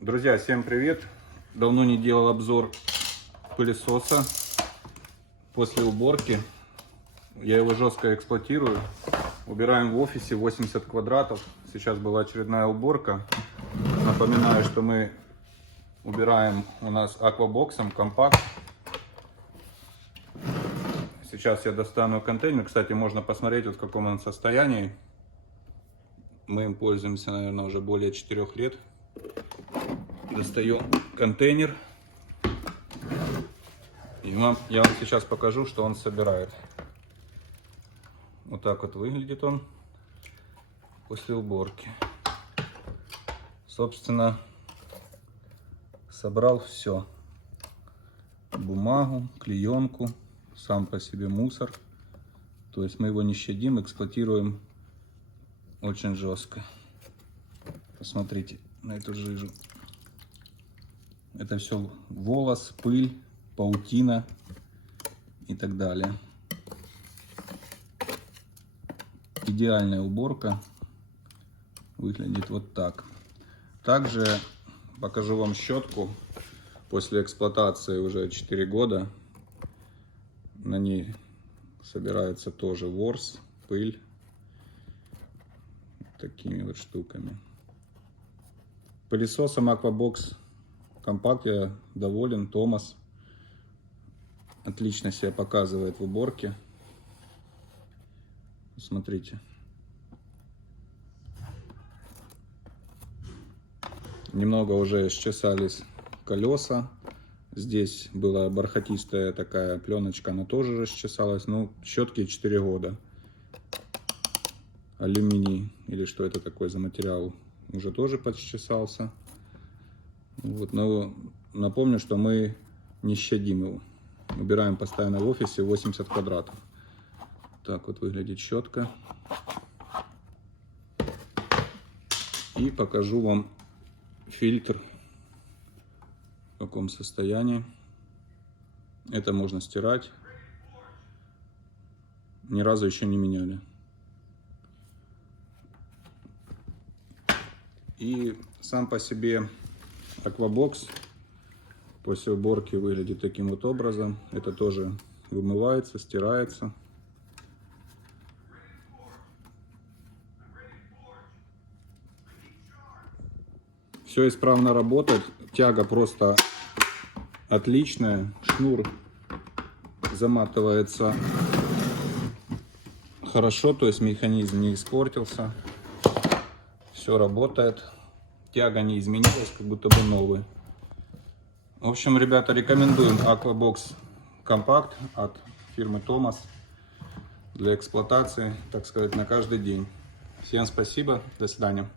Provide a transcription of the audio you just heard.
Друзья, всем привет! Давно не делал обзор пылесоса после уборки. Я его жестко эксплуатирую. Убираем в офисе 80 квадратов. Сейчас была очередная уборка. Напоминаю, что мы убираем у нас аквабоксом компакт. Сейчас я достану контейнер. Кстати, можно посмотреть, вот в каком он состоянии. Мы им пользуемся, наверное, уже более 4 лет. Достаем контейнер. И я вам сейчас покажу, что он собирает. Вот так вот выглядит он после уборки. Собственно, собрал все. Бумагу, клеенку, сам по себе мусор. То есть мы его не щадим, эксплуатируем очень жестко. Посмотрите на эту жижу. Это все волос, пыль, паутина и так далее. Идеальная уборка выглядит вот так. Также покажу вам щетку. После эксплуатации уже 4 года. На ней собирается тоже ворс, пыль. Такими вот штуками. Пылесосом Aquabox Compact я доволен. Томас отлично себя показывает в уборке. Смотрите. Немного уже счесались колеса. Здесь была бархатистая такая пленочка, она тоже расчесалась. Ну, щетки 4 года. Алюминий, или что это такое за материал, уже тоже подчесался. Вот, но напомню, что мы не щадим его. Убираем постоянно в офисе 80 квадратов. Так вот выглядит щетка. И покажу вам фильтр в каком состоянии. Это можно стирать. Ни разу еще не меняли. И сам по себе Aquabox после уборки выглядит таким вот образом. Это тоже вымывается, стирается. Все исправно работает. Тяга просто отличная. Шнур заматывается хорошо, то есть механизм не испортился. Все работает. Тяга не изменилась, как будто бы новый. В общем, ребята, рекомендуем Aquabox Compact от фирмы Томас для эксплуатации, так сказать, на каждый день. Всем спасибо. До свидания.